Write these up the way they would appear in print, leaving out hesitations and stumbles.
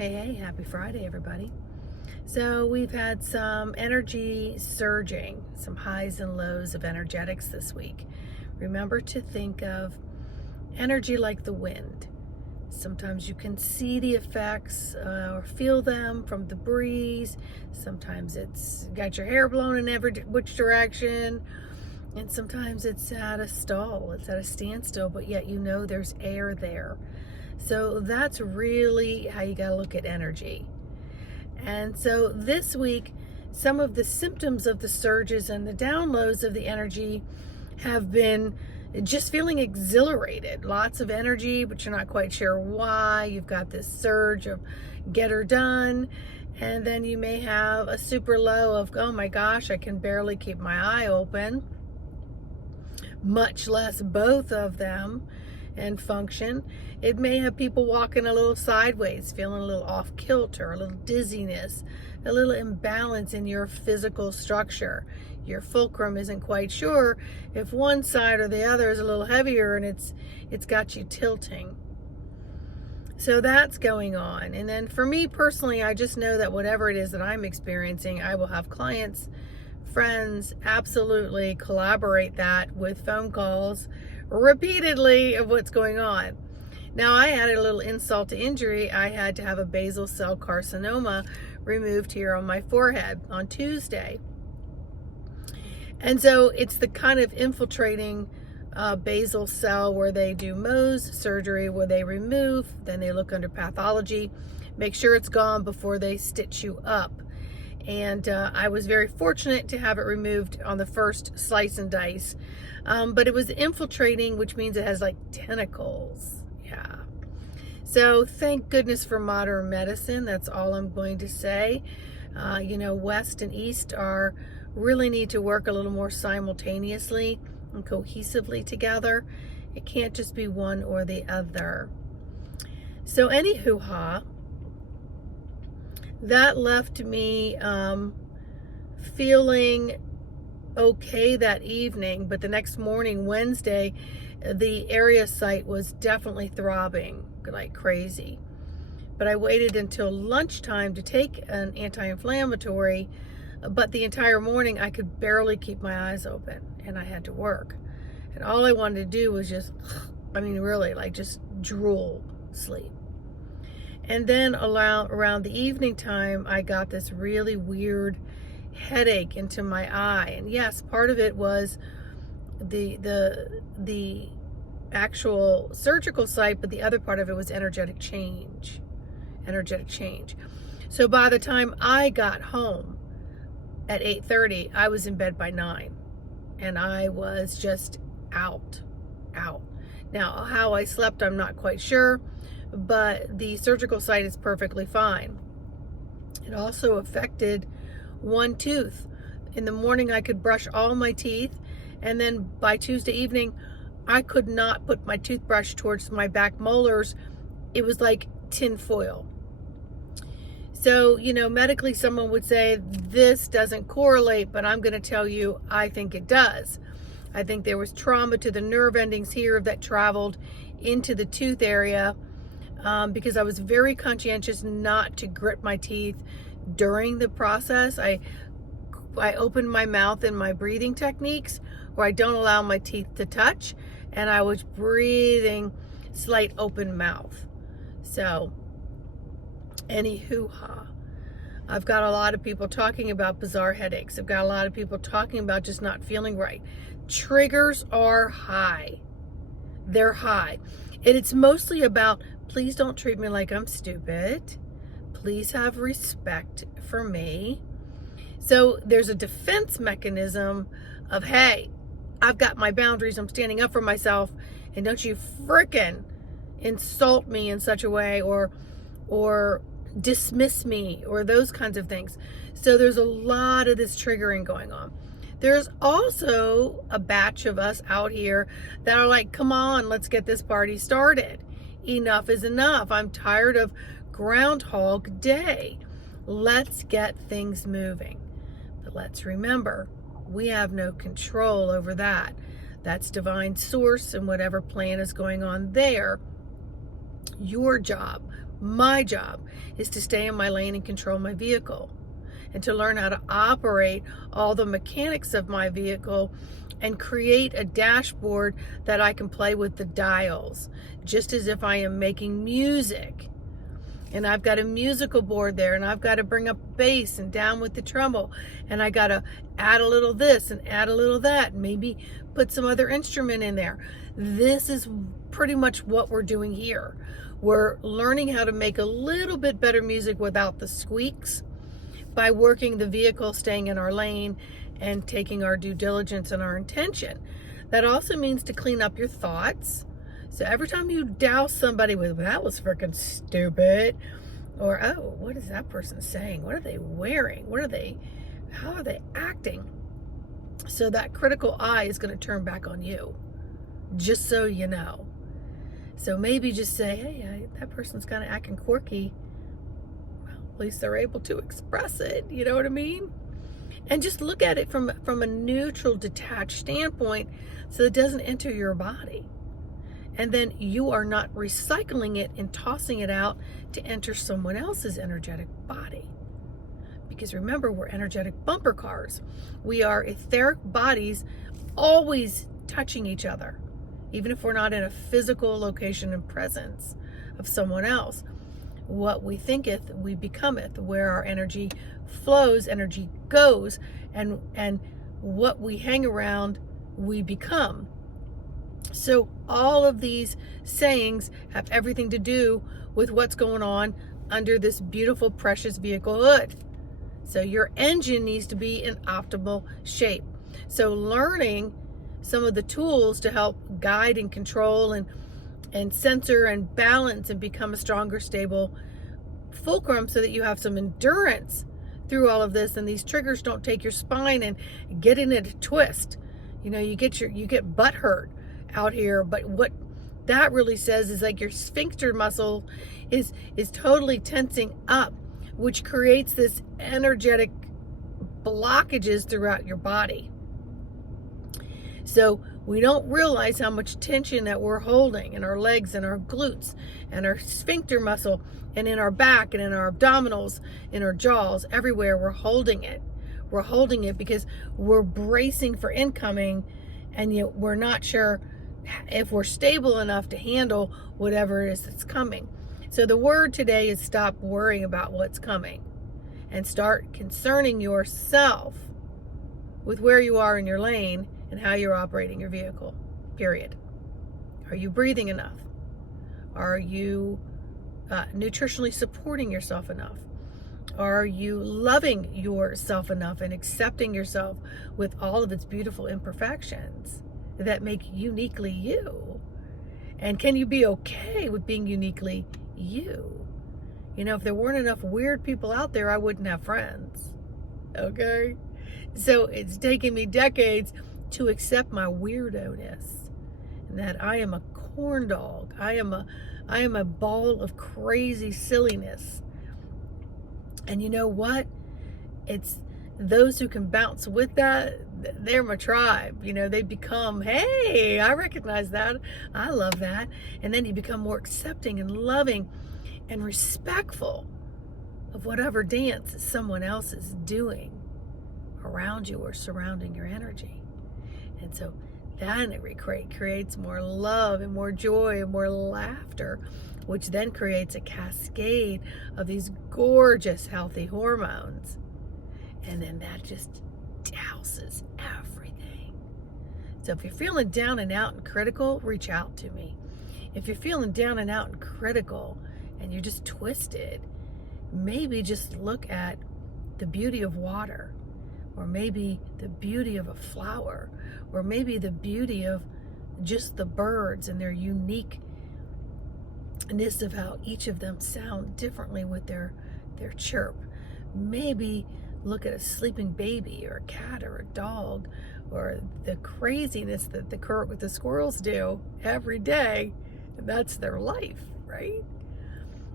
Hey, happy Friday, everybody. So, we've had some energy surging, some highs and lows of energetics this week. Remember to think of energy like the wind. Sometimes you can see the effects or feel them from the breeze. Sometimes it's got your hair blown in every which direction. And sometimes it's at a stall, it's at a standstill, but yet you know there's air there. So that's really how you got to look at energy. And so this week, some of the symptoms of the surges and the downloads of the energy have been just feeling exhilarated. Lots of energy, but you're not quite sure why. You've got this surge of get her done. And then you may have a super low of, oh my gosh, I can barely keep my eye open, much less both of them and function. It may have people walking a little sideways, feeling a little off kilter, a little dizziness, a little imbalance in your physical structure. Your fulcrum isn't quite sure if one side or the other is a little heavier, and it's got you tilting. So that's going on. And then for me personally, I just know that whatever it is that I'm experiencing, I will have clients, friends absolutely collaborate that with phone calls repeatedly of what's going on. Now, I added a little insult to injury. I had to have a basal cell carcinoma removed here on my forehead on Tuesday. And so it's the kind of infiltrating basal cell where they do Mohs surgery, where they remove, then they look under pathology, make sure it's gone before they stitch you up. And I was very fortunate to have it removed on the first slice and dice. But it was infiltrating, which means it has like tentacles. Yeah. So thank goodness for modern medicine. That's all I'm going to say. West and East really need to work a little more simultaneously and cohesively together. It can't just be one or the other. So anywho-ha, that left me feeling okay that evening, but the next morning, Wednesday, the area site was definitely throbbing like crazy. But I waited until lunchtime to take an anti-inflammatory, but the entire morning I could barely keep my eyes open, and I had to work. And all I wanted to do was just drool, sleep. And then around the evening time, I got this really weird headache into my eye. And yes, part of it was the actual surgical site, but the other part of it was energetic change. So by the time I got home at 8:30, I was in bed by 9, and I was just out. Now, how I slept, I'm not quite sure, but the surgical site is perfectly fine. It also affected one tooth. In the morning, I could brush all my teeth, and then by Tuesday evening, I could not put my toothbrush towards my back molars. It was like tin foil. So, medically someone would say this doesn't correlate, but I'm going to tell you, I think it does. I think there was trauma to the nerve endings here that traveled into the tooth area, because I was very conscientious not to grit my teeth during the process. I opened my mouth in my breathing techniques where I don't allow my teeth to touch, and I was breathing slight open mouth. So anywho-ha, I've got a lot of people talking about bizarre headaches. I've got a lot of people talking about just not feeling right. Triggers are high. They're high. And it's mostly about, please don't treat me like I'm stupid. Please have respect for me. So there's a defense mechanism of, hey, I've got my boundaries. I'm standing up for myself. And don't you frickin' insult me in such a way or dismiss me or those kinds of things. So there's a lot of this triggering going on. There's also a batch of us out here that are like, come on, let's get this party started. Enough is enough. I'm tired of Groundhog Day. Let's get things moving. But let's remember, we have no control over that. That's divine source and whatever plan is going on there. Your job, My job is to stay in my lane and control my vehicle, and to learn how to operate all the mechanics of my vehicle and create a dashboard that I can play with the dials, just as if I am making music. And I've got a musical board there, and I've got to bring up bass and down with the treble, and I got to add a little this and add a little that, and maybe put some other instrument in there. This is pretty much what we're doing here. We're learning how to make a little bit better music without the squeaks by working the vehicle, staying in our lane, and taking our due diligence and our intention. That also means to clean up your thoughts. So every time you douse somebody with, that was freaking stupid, or, oh, what is that person saying? What are they wearing? How are they acting? So that critical eye is going to turn back on you, just so you know. So maybe just say, hey, that person's kind of acting quirky. Well, at least they're able to express it. You know what I mean? And just look at it from a neutral, detached standpoint, so it doesn't enter your body. And then you are not recycling it and tossing it out to enter someone else's energetic body. Because remember, we're energetic bumper cars. We are etheric bodies, always touching each other, even if we're not in a physical location and presence of someone else. What we thinketh, we becometh. Where our energy flows, energy goes, and what we hang around, we become. So all of these sayings have everything to do with what's going on under this beautiful, precious vehicle hood. So your engine needs to be in optimal shape. So learning some of the tools to help guide and control and censor and balance and become a stronger, stable fulcrum, so that you have some endurance through all of this, and these triggers don't take your spine and get in a twist. You know, you get butt hurt out here, but what that really says is like your sphincter muscle is totally tensing up, which creates this energetic blockages throughout your body. So we don't realize how much tension that we're holding in our legs and our glutes and our sphincter muscle and in our back and in our abdominals, in our jaws, everywhere. We're holding it. We're holding it because we're bracing for incoming, and yet we're not sure if we're stable enough to handle whatever it is that's coming. So the word today is stop worrying about what's coming and start concerning yourself with where you are in your lane and how you're operating your vehicle, period. Are you breathing enough? Are you nutritionally supporting yourself enough? Are you loving yourself enough and accepting yourself with all of its beautiful imperfections that make uniquely you? And can you be okay with being uniquely you? You know, if there weren't enough weird people out there, I wouldn't have friends. Okay? So it's taken me decades to accept my weirdo-ness, and that I am a corn dog. I am a ball of crazy silliness. And you know what? It's those who can bounce with that, they're my tribe. You know, they become, hey, I recognize that. I love that. And then you become more accepting and loving and respectful of whatever dance someone else is doing around you or surrounding your energy. And so then it creates more love and more joy and more laughter, which then creates a cascade of these gorgeous, healthy hormones. And then that just douses everything. So if you're feeling down and out and critical, reach out to me. If you're feeling down and out and critical and you're just twisted, maybe just look at the beauty of water, or maybe the beauty of a flower, or maybe the beauty of just the birds and their uniqueness of how each of them sound differently with their chirp. Maybe look at a sleeping baby or a cat or a dog, or the craziness that the squirrels do every day. And that's their life, right?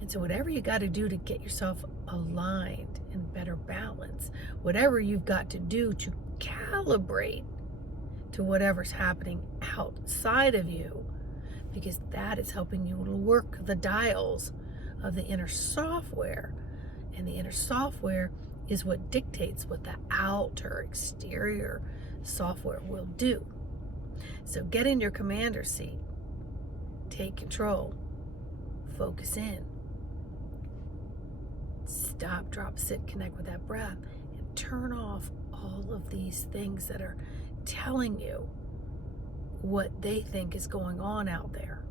And so whatever you got to do to get yourself aligned in better balance, whatever you've got to do to calibrate to whatever's happening outside of you, because that is helping you work the dials of the inner software. And the inner software is what dictates what the outer exterior software will do. So get in your commander seat, take control, focus in, stop, drop, sit, connect with that breath, and turn off all of these things that are telling you what they think is going on out there.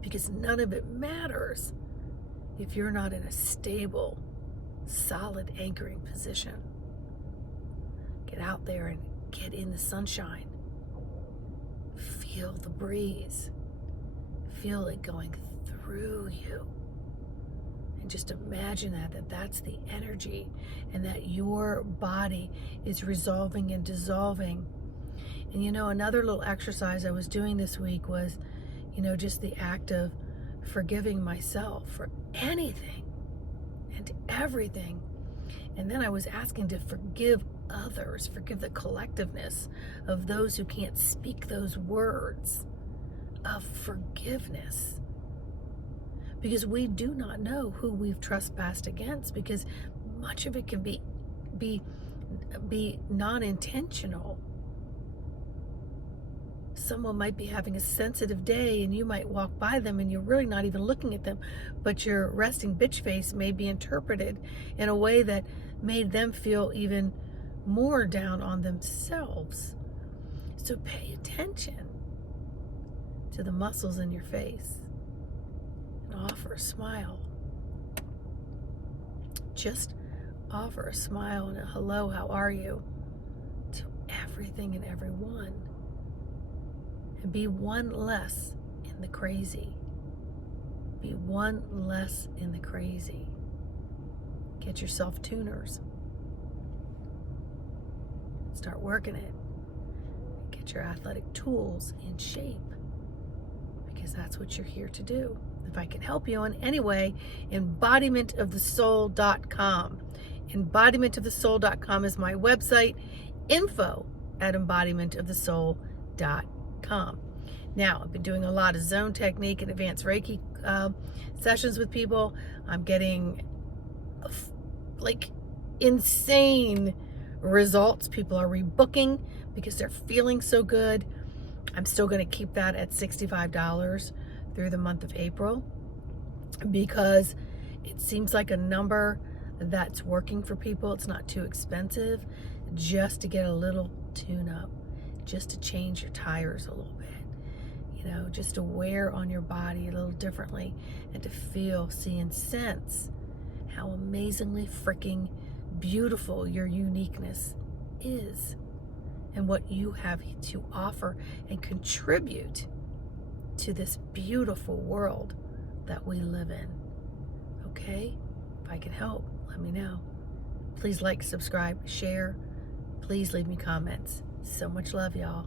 Because none of it matters if you're not in a stable, solid anchoring position. Get out there and get in the sunshine. Feel the breeze. Feel it going through you. And just imagine that's the energy, and that your body is resolving and dissolving. And another little exercise I was doing this week was, just the act of forgiving myself for anything and everything. And then I was asking to forgive others, forgive the collectiveness of those who can't speak those words of forgiveness. Because we do not know who we've trespassed against, because much of it can be non-intentional. Someone might be having a sensitive day and you might walk by them and you're really not even looking at them, but your resting bitch face may be interpreted in a way that made them feel even more down on themselves. So pay attention to the muscles in your face and offer a smile. Just offer a smile and a hello, how are you, to everything and everyone. And be one less in the crazy. Be one less in the crazy. Get yourself tuners. Start working it. Get your athletic tools in shape, because that's what you're here to do. If I can help you in any way, embodimentofthesoul.com. Embodimentofthesoul.com is my website. info@embodimentofthesoul.com. Now, I've been doing a lot of zone technique and advanced Reiki sessions with people. I'm getting insane results. People are rebooking because they're feeling so good. I'm still going to keep that at $65 through the month of April, because it seems like a number that's working for people. It's not too expensive, just to get a little tune up, just to change your tires a little bit, just to wear on your body a little differently, and to feel, see, and sense how amazingly freaking beautiful your uniqueness is, and what you have to offer and contribute to this beautiful world that we live in. Okay? If I can help, let me know. Please like, subscribe, share. Please leave me comments. So much love, y'all.